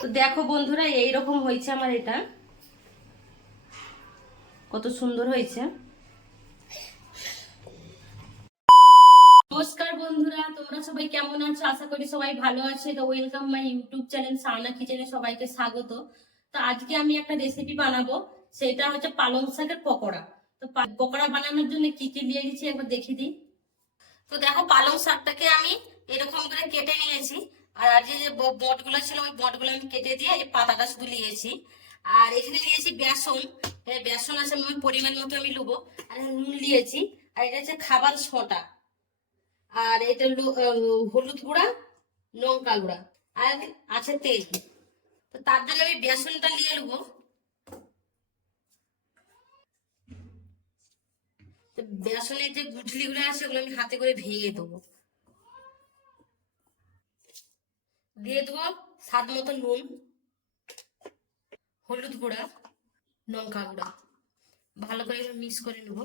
তো দেখো বন্ধুরা, এইরকম হয়েছে আমার এটা, কত সুন্দর হয়েছে। নমস্কার বন্ধুরা, তোমরা সবাই কেমন আছো? আশা করি সবাই ভালো আছে। তো ওয়েলকাম মাই ইউটিউব চ্যানেল সানা কিচেনে সবাইকে স্বাগত। তো আজকে আমি একটা রেসিপি বানাবো, সেটা হচ্ছে পালং শাকের পকোড়া। তো পকোড়া বানানোর জন্য কি কি নিয়ে গেছি একবার দেখিয়ে দিই। তো দেখো, পালং শাকটাকে আমি এরকম করে কেটে নিয়েছি। আর আর যে বটগুলো ছিল ওই বটগুলো আমি কেটে দিয়ে এই পাতাটা শুধু নিয়েছি। আর এখানে নিয়েছি বেসন। বেসন আছে আমি পরিমাণ মতো আমি নেবো। আর নুন নিয়েছি। আর এটা হচ্ছে খাবার সোঁটা। আর এটা হলুদ গুঁড়া, লঙ্কা গুঁড়া, আর আছে তেল। তো তার জন্য আমি বেসনটা নিয়ে নেবো। তো বেসনের যে গুঠলি গুলো আছে ওগুলো আমি হাতে করে ভেঙে দেবো। দিয়ে দেবো স্বাদ মতো নুন, হলুদ গুঁড়া, লঙ্কা গুঁড়া, ভালো করে মিক্স করে নেবো।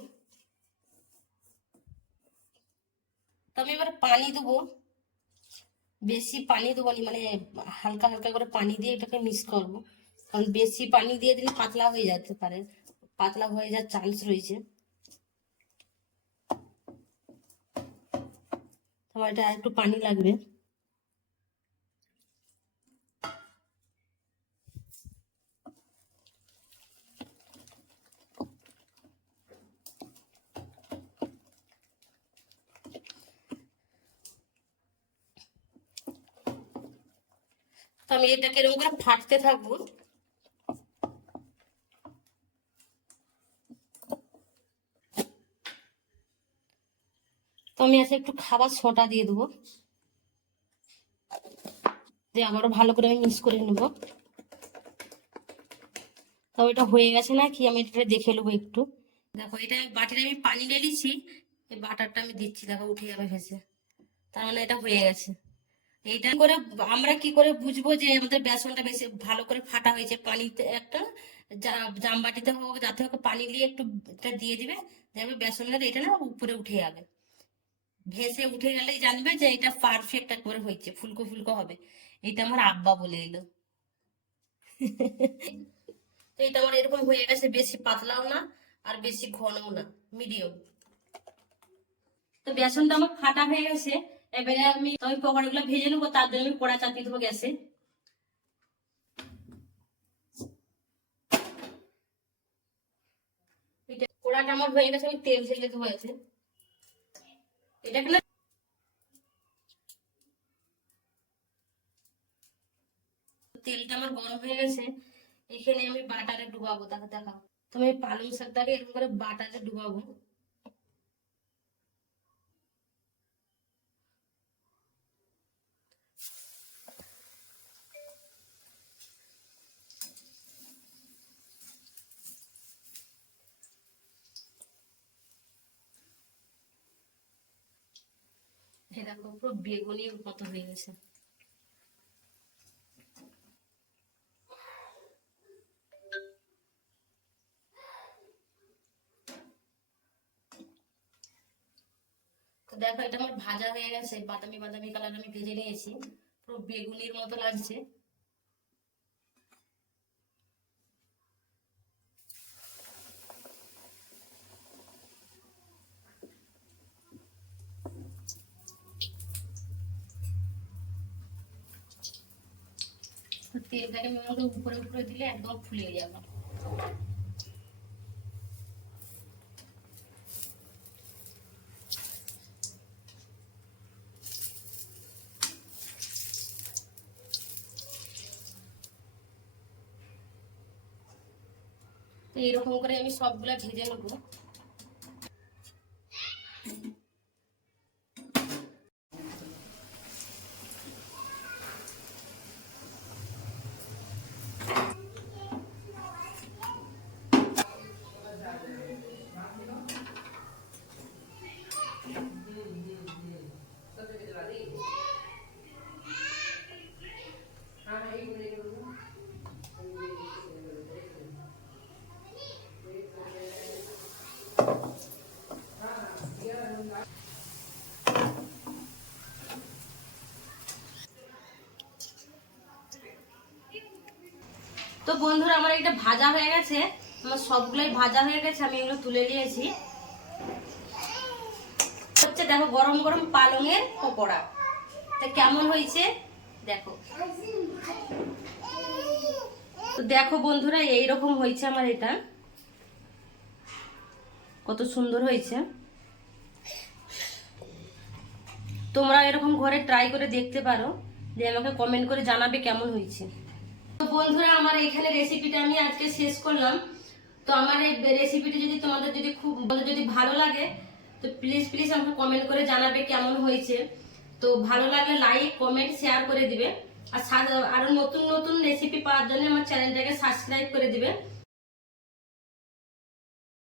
তো আমি এবার পানি দেবো। বেশি পানি দেবো না, মানে হালকা হালকা করে পানি দিয়ে এটাকে মিক্স করবো। কারণ বেশি পানি দিয়ে দিলে পাতলা হয়ে যেতে পারে, পাতলা হয়ে যাওয়ার চান্স রয়েছে। তোমার এটা একটু পানি লাগবে। তো আমি এটাকে এরকম করে ফাটতে থাকবো। তো আমি একটু খাবার সোঁটা দিয়ে দেবো, দিয়ে আবারও ভালো করে আমি মিক্স করে নেবো। তো এটা হয়ে গেছে নাকি আমি এটা দেখে নেবো একটু। দেখো, এটা বাটিতে আমি পানি ঢেলেছি, এই বাটারটা আমি দিচ্ছি, দেখো উঠে যাবে ভেসে। তার মানে এটা হয়ে গেছে। এইটা করে আমরা কি করে বুঝবো যে আমাদের বেসনটা বেশি ভালো করে ফাটা হয়েছে? পানিতে একটা জামবাটিতে হোক যাতে হোক পানি দিয়ে একটু এটা দিয়ে দিবে, দেখবে বেসনের এটা না উপরে উঠে যাবে। ভেসে উঠে গেলেই জানবে যে এটা পারফেক্ট একবারে হয়েছে, ফুলকো ফুলকো হবে। এটা আমার আব্বা বলে দিল। তো এটা আমার এরকম হয়ে গেছে, বেশি পাতলাও না আর বেশি ঘনও না, মিডিয়াম। তো বেসনটা আমার ফাটা হয়ে গেছে। এবারে আমি ওই পকোড়াগুলো ভেজে নেবো, তার জন্য আমি কড়া চাপিয়ে দেবো গ্যাসে। কড়াটা আমার হয়ে গেছে, আমি তেল ঢেলে দেবো এতে। এটাকে না, তেলটা আমার গরম হয়ে গেছে। এখানে আমি বাটারে ডুবাবো, দেখো দেখাও। তো আমি পালং শাকটাকে এরকম করে বাটারে ডুবাবো। দেখো পুরো বেগুনির মতো হয়ে গেছে। তো দেখো, এটা আমার ভাজা হয়ে গেছে, বাদামি বাদামি কালার আমি ভেজে নিয়েছি, পুরো বেগুনির মতো লাগছে। তেলটাকে আমি উপরে উপরে দিলে একদম ফুলে যাবে। তো এরকম করে আমি সবগুলা ভেজে নেবো। তো বন্ধুরা আমার এটা ভাজা হয়ে গেছে, আমার সবগুলোই ভাজা হয়ে গেছে, আমি এগুলো তুলে নিয়েছি। হচ্ছে দেখো গরম গরম পালংয়ের পকোড়া, তা কেমন হয়েছে দেখো। তো দেখো বন্ধুরা এইরকম হয়েছে আমার এটা, কত সুন্দর হয়েছে। তোমরা এরকম ঘরে ট্রাই করে দেখতে পারো, দিয়ে আমাকে কমেন্ট করে জানাবে কেমন হয়েছে। তো বন্ধুরা আমার এখানে রেসিপিটা আমি আজকে শেষ করলাম। তো আমার এই রেসিপিটি যদি তোমাদের যদি ভালো লাগে তো প্লিজ প্লিজ আমাকে কমেন্ট করে জানাবে কেমন হয়েছে। তো ভালো লাগলে লাইক কমেন্ট শেয়ার করে দিবে, আর আরো নতুন নতুন রেসিপি পাওয়ার জন্য আমার চ্যানেলটাকে সাবস্ক্রাইব করে দিবে।